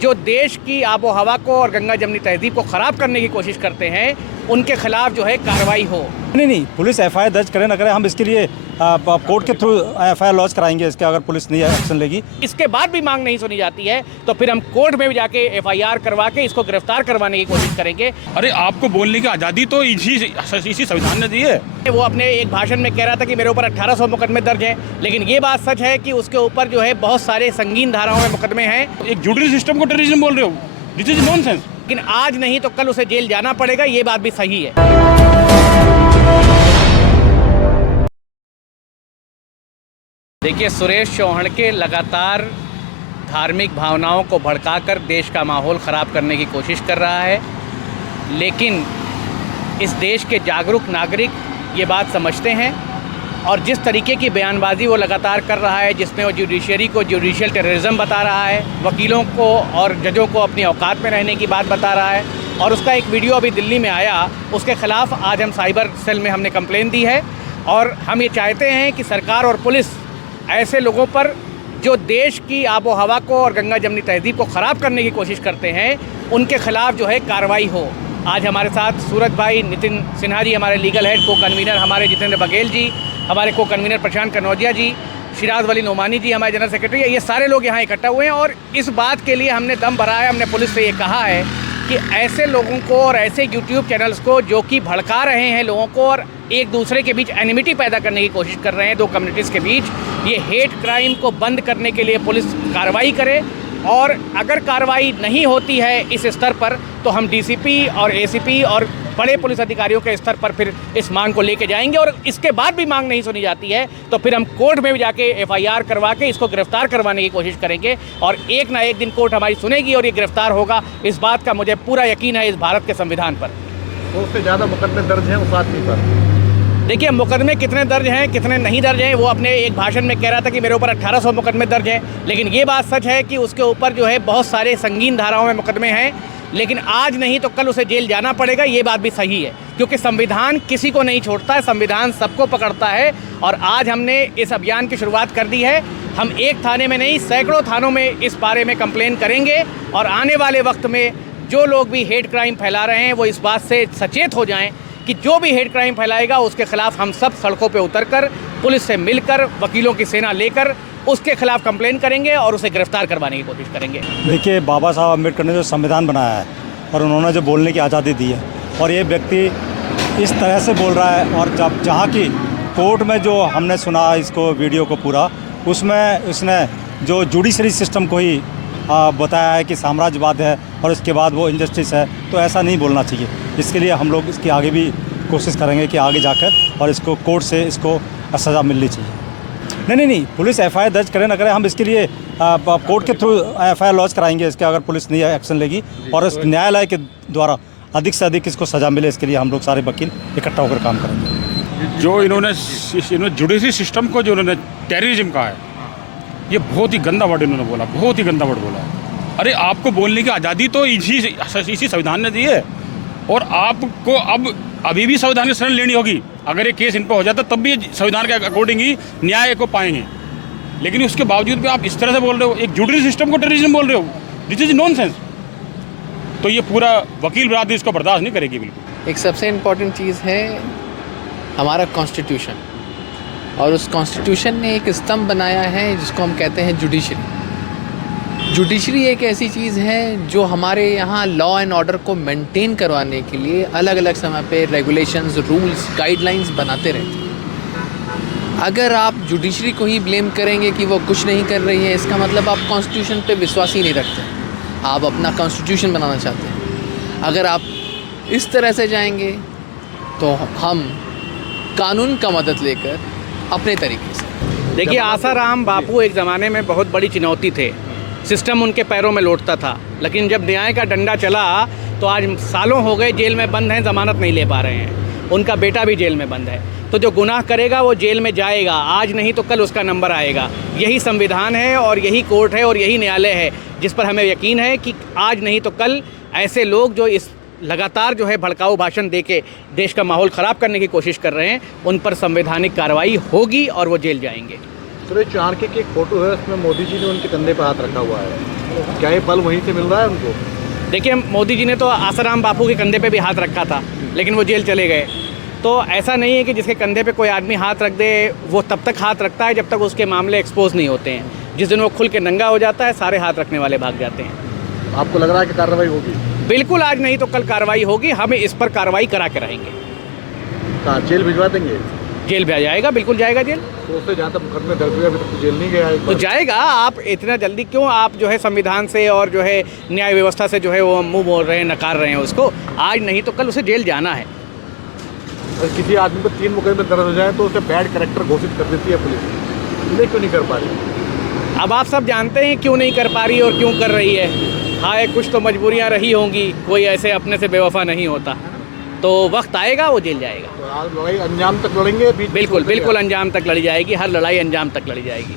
जो देश की आबो हवा को और गंगा जमनी तहजीब को ख़राब करने की कोशिश करते हैं, उनके खिलाफ जो है कार्रवाई हो। नहीं, पुलिस एफआईआर दर्ज करे ना करे, हम इसके लिए कोर्ट के थ्रू एफआईआर लॉन्च कराएंगे इसके, अगर पुलिस नहीं एक्शन लेगी। इसके बाद भी मांग नहीं सुनी जाती है तो फिर हम कोर्ट में भी जाके एफआईआर करवा के इसको गिरफ्तार करवाने की कोशिश करेंगे। अरे आपको बोलने की आज़ादी तो इसी संविधान ने दी है। वो अपने एक भाषण में कह रहा था कि मेरे ऊपर 1800 मुकदमे दर्ज हैं, लेकिन ये बात सच है कि उसके ऊपर जो है बहुत सारे संगीन धाराओं में मुकदमे हैं। एक जुडिशरी सिस्टम को टेररिज्म बोल रहे हो, दिस इज नॉनसेंस। लेकिन आज नहीं तो कल उसे जेल जाना पड़ेगा, ये बात भी सही है। देखिए, सुरेश चौहान के लगातार धार्मिक भावनाओं को भड़काकर देश का माहौल ख़राब करने की कोशिश कर रहा है, लेकिन इस देश के जागरूक नागरिक ये बात समझते हैं और जिस तरीके की बयानबाजी वो लगातार कर रहा है, जिसमें वो जुडिशरी को जुडिशियल टेररिज्म बता रहा है, वकीलों को और जजों को अपनी औकात में रहने की बात बता रहा है, और उसका एक वीडियो अभी दिल्ली में आया, उसके ख़िलाफ़ आज हम साइबर सेल में हमने कंप्लेन दी है। और हम ये चाहते हैं कि सरकार और पुलिस ऐसे लोगों पर जो देश की आबो हवा को और गंगा जमनी तहजीब को ख़राब करने की कोशिश करते हैं, उनके खिलाफ जो है कार्रवाई हो। आज हमारे साथ सूरज भाई, नितिन सिन्हा जी हमारे लीगल हेड, को कन्वीनर हमारे जितेंद्र बघेल जी, हमारे को कन्वीनर प्रशांत कनौजिया जी, शिराज वली नोमानी जी हमारे जनरल सेक्रेटरी, ये सारे लोग यहाँ इकट्ठा हुए हैं। और इस बात के लिए हमने दम भरा है, हमने पुलिस से ये कहा है कि ऐसे लोगों को और ऐसे यूट्यूब चैनल्स को जो कि भड़का रहे हैं लोगों को और एक दूसरे के बीच एनिमिटी पैदा करने की कोशिश कर रहे हैं दो कम्युनिटीज़ के बीच, ये हेट क्राइम को बंद करने के लिए पुलिस कार्रवाई करे। और अगर कार्रवाई नहीं होती है इस स्तर पर तो हम डीसीपी और एसीपी और बड़े पुलिस अधिकारियों के स्तर पर फिर इस मांग को लेके जाएंगे। और इसके बाद भी मांग नहीं सुनी जाती है तो फिर हम कोर्ट में भी जाके एफआईआर करवा के इसको गिरफ्तार करवाने की कोशिश करेंगे। और एक ना एक दिन कोर्ट हमारी सुनेगी और ये गिरफ्तार होगा, इस बात का मुझे पूरा यकीन है इस भारत के संविधान पर। तो उससे ज़्यादा मुकदमे दर्ज हैं उस आदमी पर। देखिए, मुकदमे कितने दर्ज हैं कितने नहीं दर्ज हैं, वो अपने एक भाषण में कह रहा था कि मेरे ऊपर 1800 मुकदमे दर्ज हैं, लेकिन ये बात सच है कि उसके ऊपर जो है बहुत सारे संगीन धाराओं में मुकदमे हैं। लेकिन आज नहीं तो कल उसे जेल जाना पड़ेगा, ये बात भी सही है, क्योंकि संविधान किसी को नहीं छोड़ता है, संविधान सबको पकड़ता है। और आज हमने इस अभियान की शुरुआत कर दी है। हम एक थाने में नहीं, सैकड़ों थानों में इस बारे में कंप्लेन करेंगे। और आने वाले वक्त में जो लोग भी हेट क्राइम फैला रहे हैं वो इस बात से सचेत हो जाएं कि जो भी हेट क्राइम फैलाएगा उसके खिलाफ हम सब सड़कों पे उतरकर, पुलिस से मिलकर, वकीलों की सेना लेकर उसके खिलाफ कंप्लेन करेंगे और उसे गिरफ्तार करवाने की कोशिश करेंगे। देखिए, बाबा साहब अम्बेडकर ने जो संविधान बनाया है और उन्होंने जो बोलने की आज़ादी दी है, और ये व्यक्ति इस तरह से बोल रहा है, और जब जहाँ की कोर्ट में जो हमने सुना इसको वीडियो को पूरा, उसमें उसने जो जुडिशरी सिस्टम को ही बताया है कि साम्राज्यवाद है और उसके बाद वो इंजस्टिस है, तो ऐसा नहीं बोलना चाहिए। इसके लिए हम लोग इसकी आगे भी कोशिश करेंगे कि आगे जाकर और इसको कोर्ट से इसको सज़ा मिलनी चाहिए। नहीं, पुलिस एफआईआर दर्ज करे ना करे, हम इसके लिए कोर्ट के थ्रू एफआईआर लॉन्च कराएंगे इसके, अगर पुलिस नहीं एक्शन लेगी, और इस न्यायालय के द्वारा अधिक से अधिक इसको सज़ा मिले, इसके लिए हम लोग सारे वकील इकट्ठा होकर काम करेंगे। जो इन्होंने जुडिशरी सिस्टम को जो इन्होंने टेररिज्म कहा है, ये बहुत ही गंदा वर्ड इन्होंने बोला, बहुत ही गंदा वर्ड बोला। अरे आपको बोलने की आज़ादी तो इसी संविधान ने दी है, और आपको अभी भी संविधान की शरण लेनी होगी। अगर ये केस इन पर हो जाता तब भी संविधान के अकॉर्डिंग ही न्याय को पाएंगे, लेकिन उसके बावजूद भी आप इस तरह से बोल रहे हो, एक जुडिशरी सिस्टम को टेररिज्म बोल रहे हो, दिस इज नॉनसेंस। तो ये पूरा वकील बरादरी इसको बर्दाश्त नहीं करेगी बिल्कुल। एक सबसे इम्पॉर्टेंट चीज़ है हमारा कॉन्स्टिट्यूशन, और उस कॉन्स्टिट्यूशन ने एक स्तंभ बनाया है जिसको हम कहते हैं जुडिशरी। जुडिशरी एक ऐसी चीज़ है जो हमारे यहाँ लॉ एंड ऑर्डर को मेंटेन करवाने के लिए अलग अलग समय पे रेगुलेशंस, रूल्स, गाइडलाइंस बनाते रहते हैं। अगर आप जुडिशरी को ही ब्लेम करेंगे कि वो कुछ नहीं कर रही है, इसका मतलब आप कॉन्स्टिट्यूशन पे विश्वास ही नहीं रखते, आप अपना कॉन्स्टिट्यूशन बनाना चाहते हैं। अगर आप इस तरह से जाएंगे तो हम कानून का मदद लेकर अपने तरीके से। देखिए, आसाराम बापू एक ज़माने में बहुत बड़ी चुनौती थे, सिस्टम उनके पैरों में लौटता था, लेकिन जब न्याय का डंडा चला तो आज सालों हो गए जेल में बंद हैं, ज़मानत नहीं ले पा रहे हैं, उनका बेटा भी जेल में बंद है। तो जो गुनाह करेगा वो जेल में जाएगा, आज नहीं तो कल उसका नंबर आएगा। यही संविधान है और यही कोर्ट है और यही न्यायालय है जिस पर हमें यकीन है कि आज नहीं तो कल ऐसे लोग जो इस लगातार जो है भड़काऊ भाषण देके देश का माहौल ख़राब करने की कोशिश कर रहे हैं, उन पर संवैधानिक कार्रवाई होगी और वो जेल जाएंगे। सुरेश चाणक्य की एक फोटो है, उसमें मोदी जी ने उनके कंधे पर हाथ रखा हुआ है। क्या ये पल वहीं से मिल रहा है उनको? देखिए, मोदी जी ने तो आसाराम बापू के कंधे पे भी हाथ रखा था, लेकिन वो जेल चले गए। तो ऐसा नहीं है कि जिसके कंधे पे कोई आदमी हाथ रख दे वो तब तक हाथ रखता है जब तक उसके मामले एक्सपोज नहीं होते हैं। जिस दिन वो खुल के नंगा हो जाता है, सारे हाथ रखने वाले भाग जाते हैं। आपको लग रहा है कि कार्रवाई होगी? बिल्कुल, आज नहीं तो कल कार्रवाई होगी। हम इस पर कार्रवाई करा के रहेंगे। कहाँ जेल भिजवा देंगे? जेल भी आ जाएगा, बिल्कुल जाएगा जेल। तो उससे जहाँ तक मुकदमे दर्ज हुए अभी तक तो जेल नहीं गया एक तो बार। जाएगा। आप इतना जल्दी क्यों आप जो है संविधान से और जो है न्याय व्यवस्था से जो है वो मुंह मोड़ रहे हैं, नकार रहे हैं उसको। आज नहीं तो कल उसे जेल जाना है। अगर किसी आदमी पर 3 मुकदमे दर्ज हो जाए तो उसे बैड कैरेक्टर घोषित कर देती है पुलिस। ये क्यों नहीं कर पा रही? अब आप सब जानते हैं क्यों नहीं कर पा रही और क्यों कर रही है। हाँ, कुछ तो मजबूरियाँ रही होंगी, कोई ऐसे अपने से बेवफा नहीं होता। तो वक्त आएगा वो जेल जाएगा। तो आज लड़ाई अंजाम तक लड़ेंगे? बिल्कुल बिल्कुल अंजाम तक लड़ी जाएगी। हर लड़ाई अंजाम तक लड़ी जाएगी।